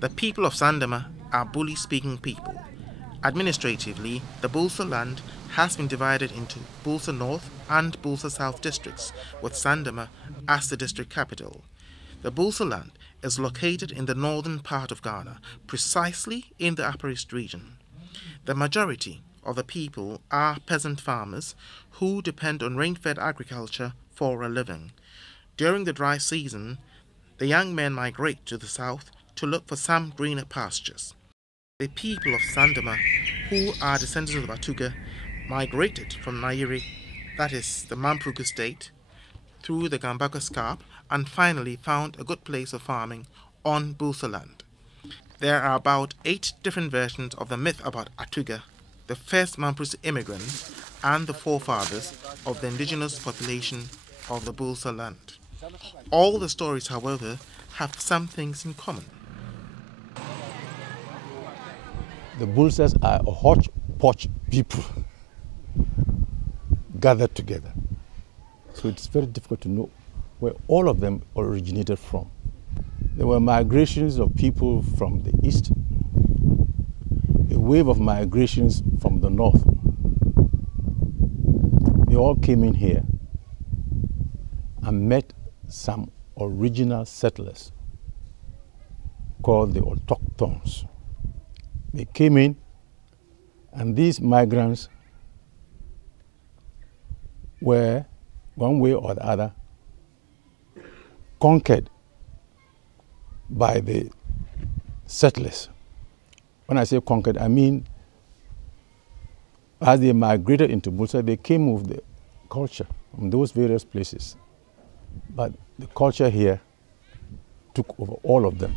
The people of Sandema are Buli-speaking people. Administratively, the Bulsa land has been divided into Bulsa North and Bulsa South districts, with Sandema as the district capital. The Bulsa land is located in the northern part of Ghana, precisely in the Upper East region. The majority of the people are peasant farmers who depend on rain-fed agriculture for a living. During the dry season, the young men migrate to the south to look for some greener pastures. The people of Sandema, who are descendants of the Batuga, migrated from Nairi, that is the Mamprugu state, through the Gambaga Scarp, and finally found a good place of farming on Bulsa land. There are about 8 different versions of the myth about Atuga, the first Mamprugu immigrants and the forefathers of the indigenous population of the Bulsa land. All the stories, however, have some things in common. The Bulsas are a hodgepodge people gathered together. So it's very difficult to know where all of them originated from. There were migrations of people from the east, a wave of migrations from the north. They all came in here and met some original settlers called the autochthones. They came in, and these migrants were, one way or the other, conquered by the settlers. When I say conquered, I mean as they migrated into Bulsa, they came with the culture from those various places. But the culture here took over all of them.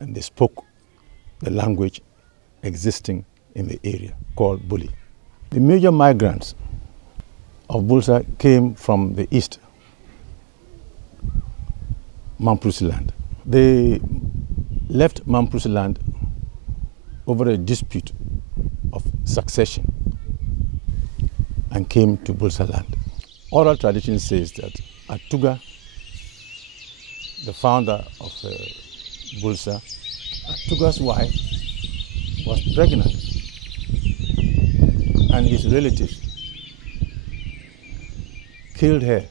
And they spoke the language existing in the area called Buli. The major migrants of Bulsa came from the east, Mamprugu land. They left Mamprugu land over a dispute of succession and came to Bulsa land. Oral tradition says that Atuga, the founder of Bulsa, Atuga's wife was pregnant, and his relatives killed her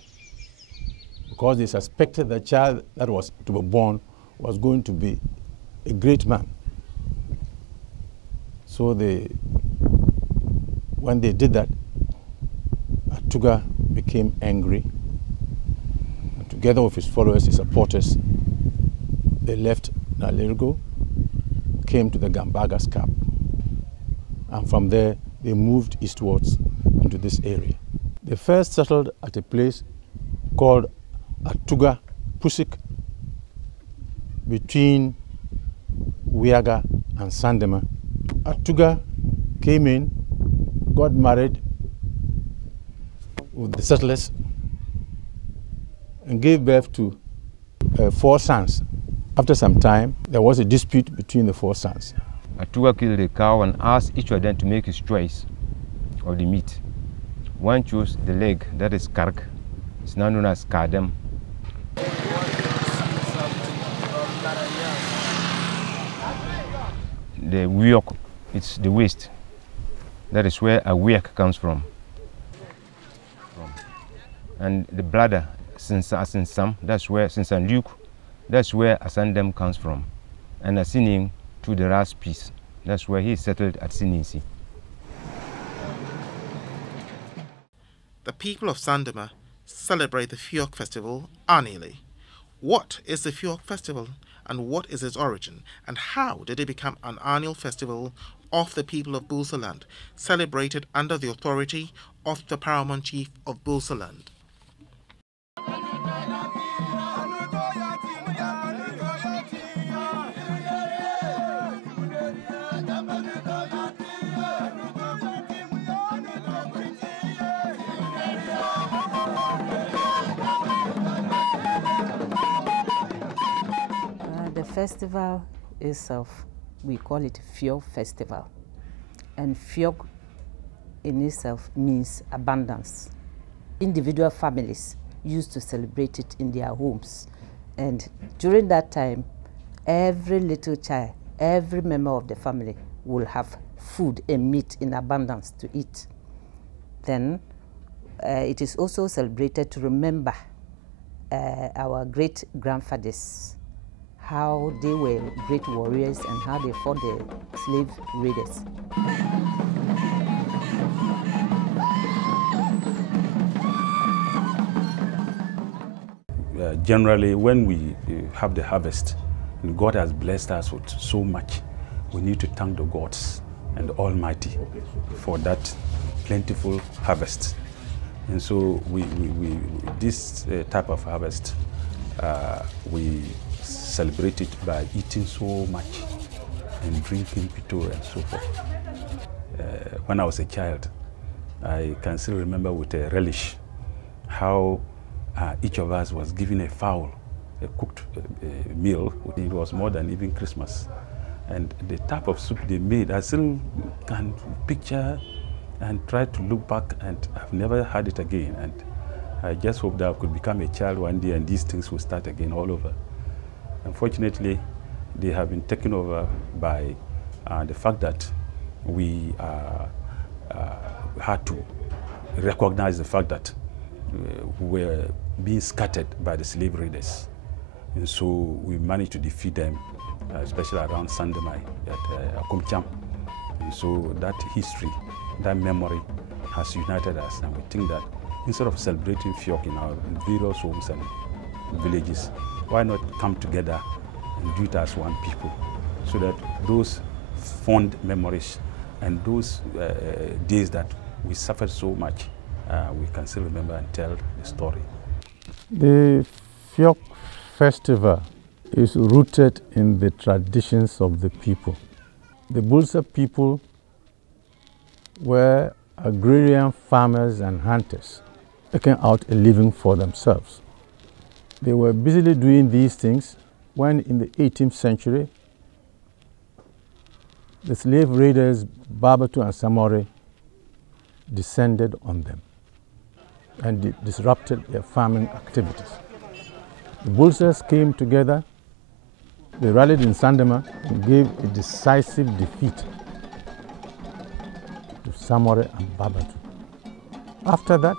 because they suspected the child that was to be born was going to be a great man. So when they did that, Atuga became angry, and together with his followers, his supporters, they left Nalirgo, came to the Gambaga Scarp, and from there they moved eastwards into this area. They first settled at a place called Atuga Pusik between Wiaga and Sandema. Atuga came in, got married with the settlers, and gave birth to 4 sons. After some time, there was a dispute between the 4 sons. Atuga killed the cow and asked each of them to make his choice of the meat. One chose the leg, that is kark. It's now known as kadem. The wiok, it's the waist. That is where a wiak comes from. And the bladder, Sinsam, that's where Sinsanluke, that's where Asandem comes from. And Asining to the last piece, that's where he settled at Sinisi. The people of Sandema celebrate the Feok Festival annually. What is the Feok Festival, and what is its origin, and how did it become an annual festival of the people of Bulsa land, celebrated under the authority of the paramount chief of Bulsa land? festival itself, we call it Feok Festival. And Feok in itself means abundance. Individual families used to celebrate it in their homes. And during that time, every little child, every member of the family will have food and meat in abundance to eat. Then it is also celebrated to remember our great grandfathers, how they were great warriors and how they fought the slave raiders. Generally, when we have the harvest, and God has blessed us with so much, we need to thank the gods and the Almighty for that plentiful harvest. And so this type of harvest, we celebrate it by eating so much and drinking pito and so forth. When I was a child, I can still remember with a relish how each of us was given a fowl, a cooked meal. It was more than even Christmas. And the type of soup they made, I still can picture and try to look back, and I've never had it again. And I just hope that I could become a child one day and these things will start again all over. Unfortunately, they have been taken over by the fact that we had to recognize the fact that we were being scattered by the slave raiders. And so we managed to defeat them, especially around Sandemai at Akumcham. And so that history, that memory has united us, and we think that instead of celebrating Feok in our various homes and villages, why not come together and do it as one people, so that those fond memories and those days that we suffered so much, we can still remember and tell the story. The Feok Festival is rooted in the traditions of the people. The Bulsa people were agrarian farmers and hunters, taking out a living for themselves. They were busily doing these things when in the 18th century, the slave raiders Babatu and Samore descended on them and disrupted their farming activities. The Bulsas came together, they rallied in Sandema and gave a decisive defeat to Samore and Babatu. After that,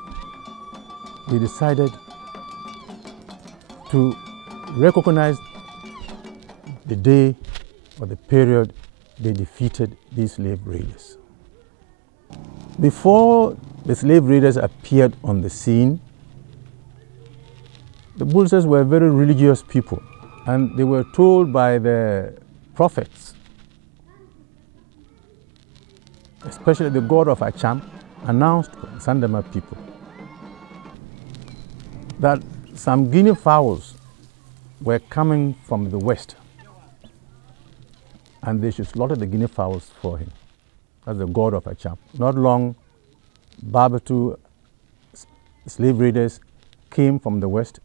they decided to recognize the day or the period they defeated these slave raiders. Before the slave raiders appeared on the scene, the Bulsas were very religious people, and they were told by the prophets, especially the god of Acham, announced to Sandema people that some guinea fowls were coming from the west, and they should slaughter the guinea fowls for him. That's the god of Acham. Not long, Babatu slave raiders came from the west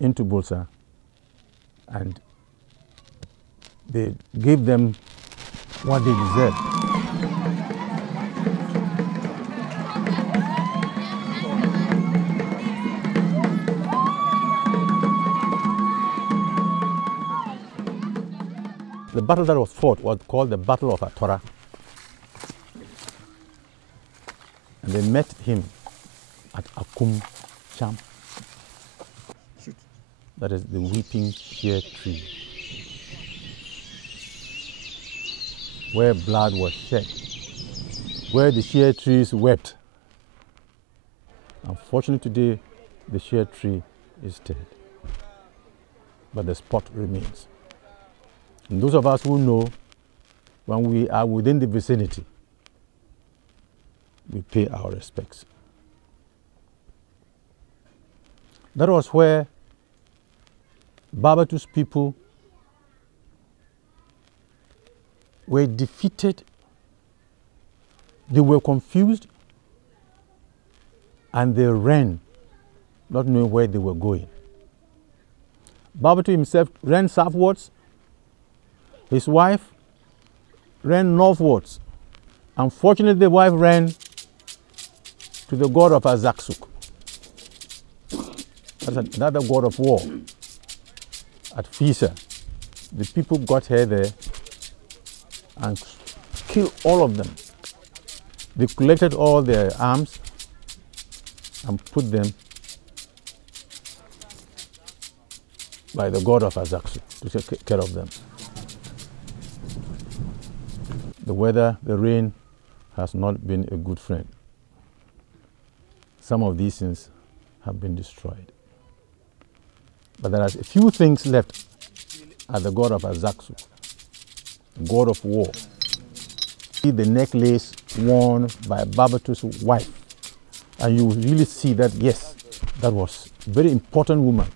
into Bulsa, and they gave them what they deserved. The battle that was fought was called the Battle of Atora. And they met him at Akum Cham. That is the weeping shea tree, where blood was shed, where the shea trees wept. Unfortunately today, the shea tree is dead, but the spot remains. And those of us who know, when we are within the vicinity, we pay our respects. That was where Babatu's people were defeated, they were confused, and they ran, not knowing where they were going. Babatu himself ran southwards. His wife ran northwards. Unfortunately, the wife ran to the god of Azagsuk. That's another god of war at Fisa. The people got her there and killed all of them. They collected all their arms and put them by the god of Azagsuk to take care of them. The weather, the rain has not been a good friend. Some of these things have been destroyed. But there are a few things left at the god of Azagsuk, god of war. See the necklace worn by Babatu's wife, and you really see that, yes, that was a very important woman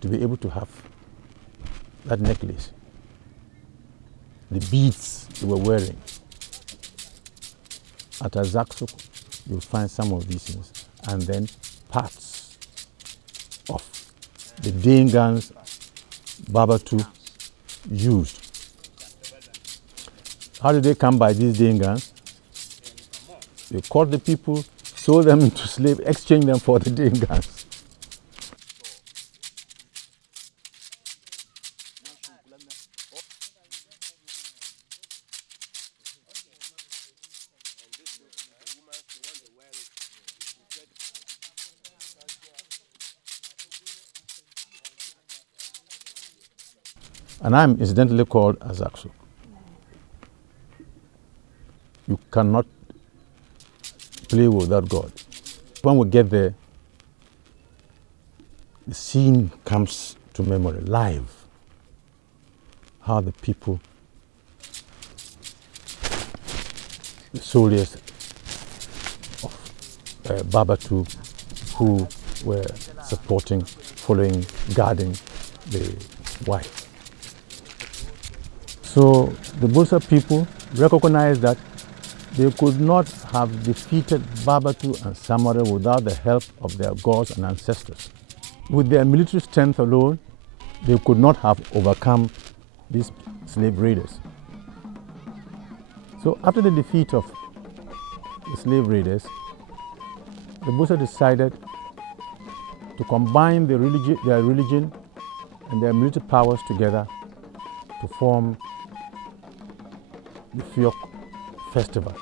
to be able to have that necklace. The beads they were wearing. At Azagsuk, you'll find some of these things, and then parts of the Dane guns Babatu used. How did they come by these Dane guns? They caught the people, sold them into slaves, exchanged them for the Dane guns. And I'm incidentally called Azagsuk. You cannot play with that God. When we get there, the scene comes to memory, live. How the people, the soldiers of Babatu, who were supporting, following, guarding the wife. So the Bulsa people recognized that they could not have defeated Babatu and Samara without the help of their gods and ancestors. With their military strength alone, they could not have overcome these slave raiders. So after the defeat of the slave raiders, the Bulsa decided to combine their religion and their military powers together to form the Feok Festival.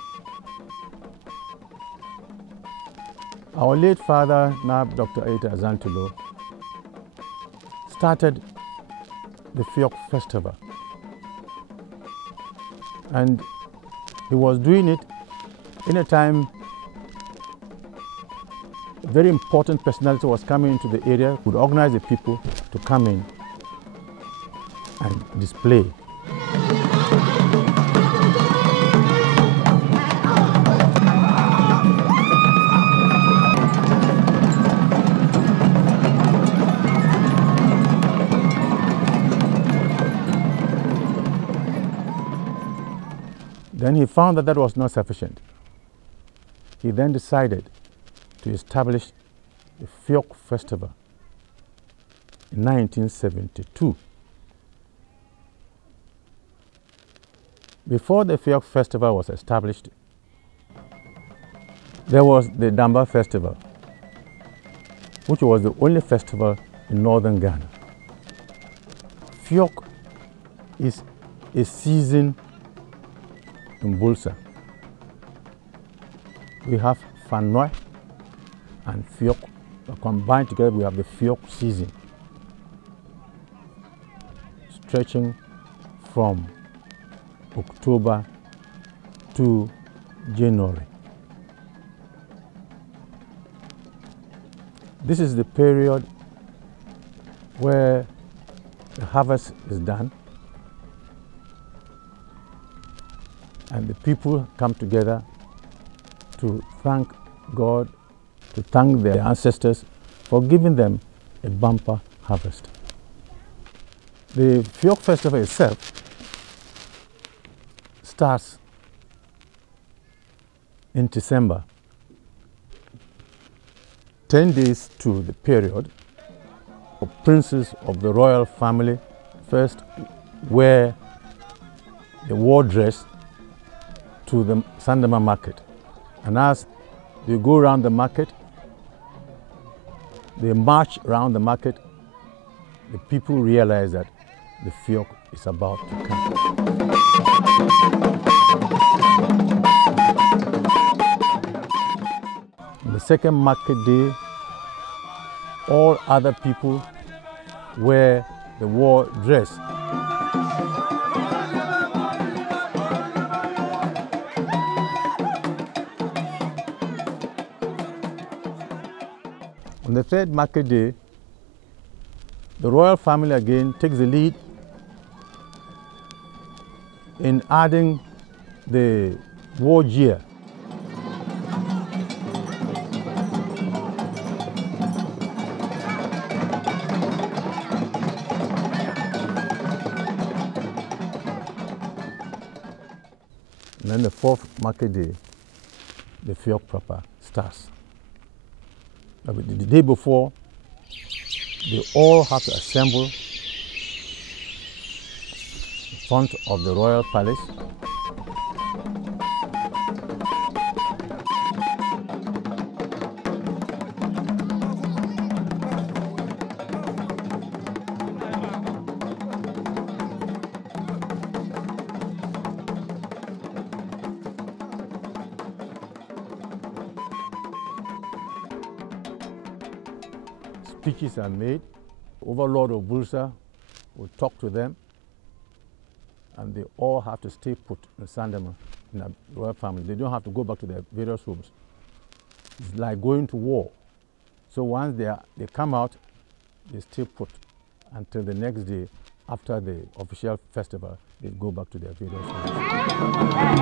Our late father, now Dr. Azantilow, started the Feok Festival. And he was doing it in a time a very important personality was coming into the area, would organize the people to come in and display. Then he found that that was not sufficient. He then decided to establish the Feok Festival in 1972. Before the Feok Festival was established, there was the Damba Festival, which was the only festival in northern Ghana. Feok is a season in Bulsa. We have Fanoi and Feok. Combined together, we have the Feok season, stretching from October to January. This is the period where the harvest is done and the people come together to thank God, to thank their ancestors for giving them a bumper harvest. The Feok Festival itself starts in December, 10 days to the period, Princes of the royal family first wear the war dress to the Sandema market. And as they go around the market, they march around the market, the people realize that the Feok is about to come. On the second market day, all other people wear the war dress. On the third market day, the royal family again takes the lead in adding the war gear. And then the fourth market day, the Feok proper starts. The day before, they all have to assemble in front of the royal palace. Speeches are made. Overlord of Bulsa will talk to them, and they all have to stay put in Sandema, in the royal family. They don't have to go back to their various homes. It's like going to war. So once they come out, they stay put until the next day after the official festival. They go back to their various homes.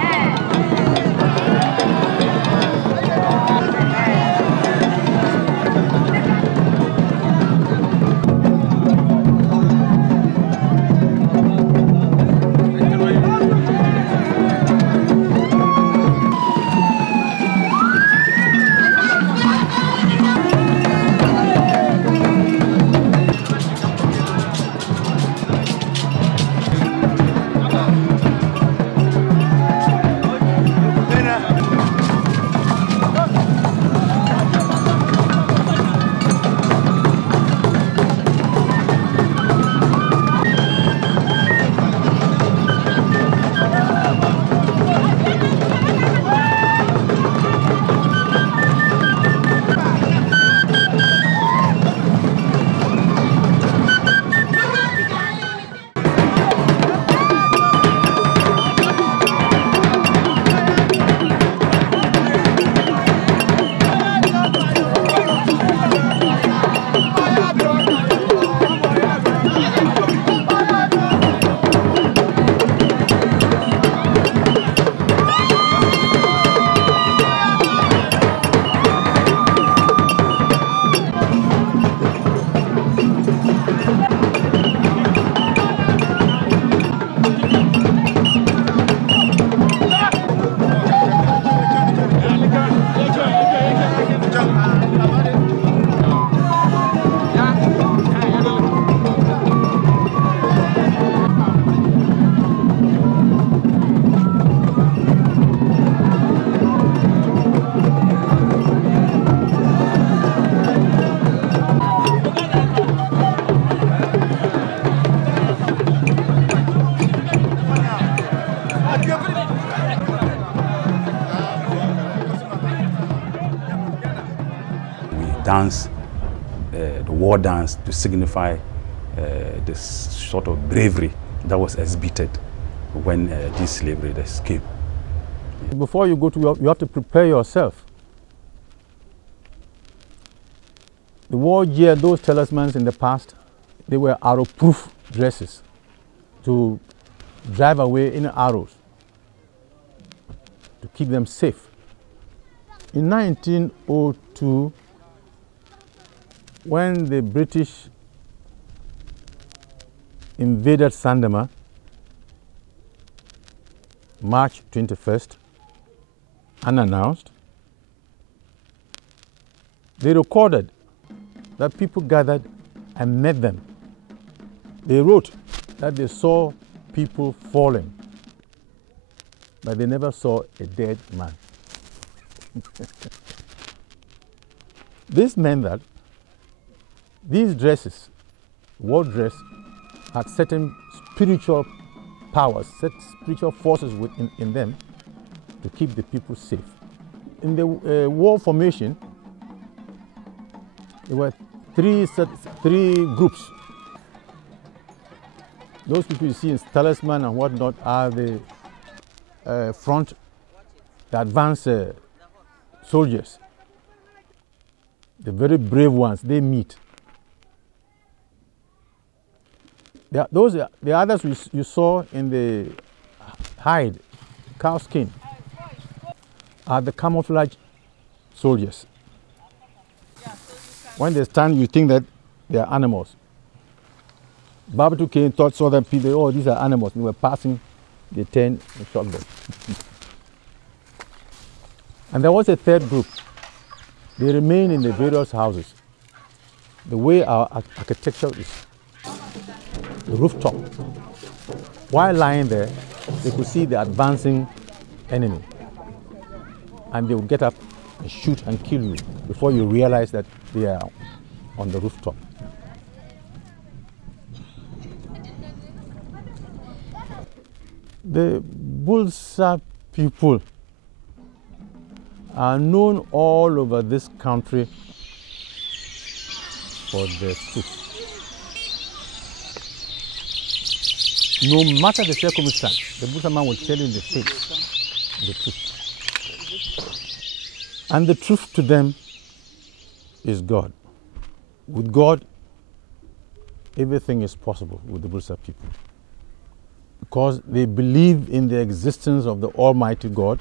Dance, the war dance, to signify this sort of bravery that was exhibited when these slave raiders came. Before you go to war, you have to prepare yourself. The war gear, those talismans in the past, they were arrow-proof dresses to drive away any arrows, to keep them safe. In 1902, when the British invaded Sandema, March 21st, unannounced, they recorded that people gathered and met them. They wrote that they saw people falling, but they never saw a dead man. This meant that these dresses, war dress, had certain spiritual powers, spiritual forces in them to keep the people safe. In the war formation, there were three groups. Those people you see in talisman and whatnot are the front, the advanced soldiers. The very brave ones, they meet. The others you saw in the hide, cow skin, are the camouflage soldiers. When they stand, you think that they are animals. Babato came, saw them people, oh, these are animals. They were passing, they turned and shot them. And there was a third group. They remain in the various houses. The way our architecture is, the rooftop. While lying there, they could see the advancing enemy. And they would get up and shoot and kill you before you realize that they are on the rooftop. The Bulsa people are known all over this country for their truth. No matter the circumstance, the Bulsa man will tell you in the face the truth. And the truth to them is God. With God, everything is possible with the Bulsa people. Because they believe in the existence of the Almighty God.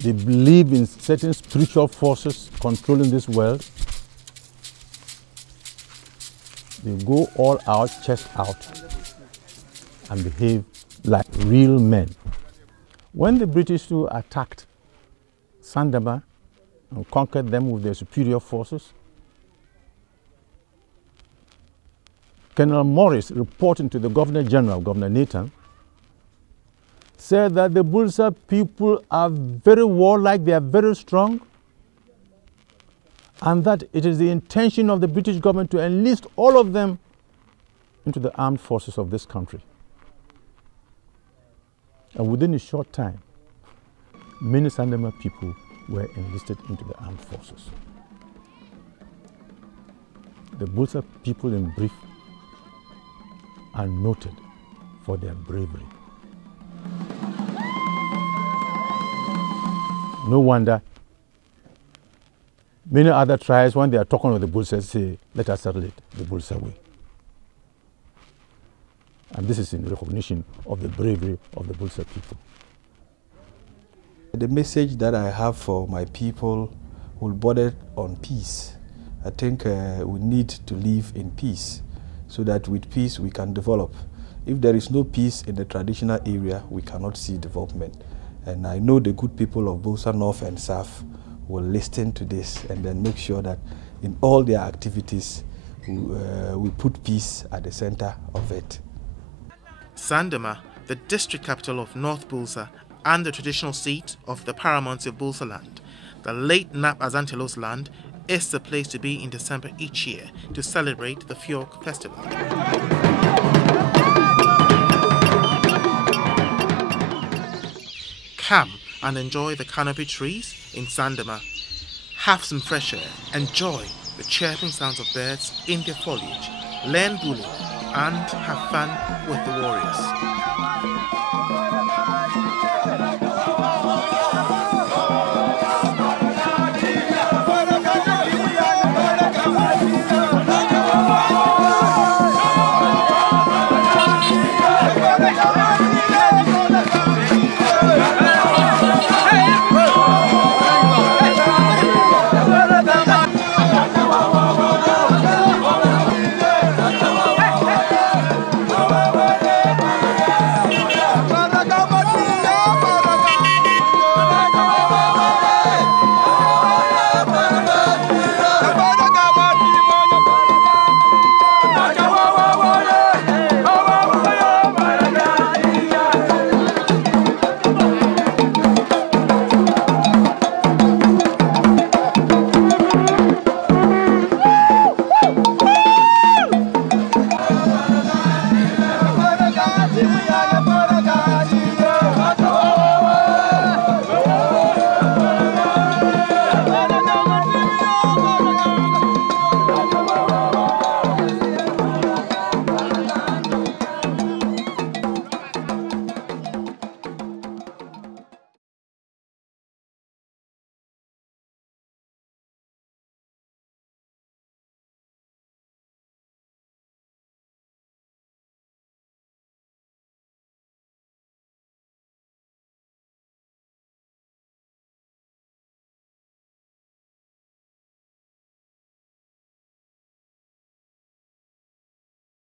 They believe in certain spiritual forces controlling this world. They go all out, chest out, and behave like real men. When the British too attacked Sandama and conquered them with their superior forces, Colonel Morris, reporting to the Governor General, Governor Nathan, said that the Bulsa people are very warlike, they are very strong, and that it is the intention of the British government to enlist all of them into the armed forces of this country. And within a short time, many Sandama people were enlisted into the armed forces. The Bulsa people, in brief, are noted for their bravery. No wonder many other tribes, when they are talking with the Bulsa, say, let us settle it the Bulsa way. And this is in recognition of the bravery of the Bulsa people. The message that I have for my people will border on peace. I think we need to live in peace so that with peace we can develop. If there is no peace in the traditional area, we cannot see development. And I know the good people of Bulsa North and South will listen to this and then make sure that in all their activities we put peace at the center of it. Sandama, the district capital of North Bulsa and the traditional seat of the paramountcy of Bulsa land, the late Nap Azantilow's land, is the place to be in December each year to celebrate the Feok Festival. Come and enjoy the canopy trees in Sandama. Have some fresh air, enjoy the chirping sounds of birds in their foliage, learn Bulu, and have fun with the warriors.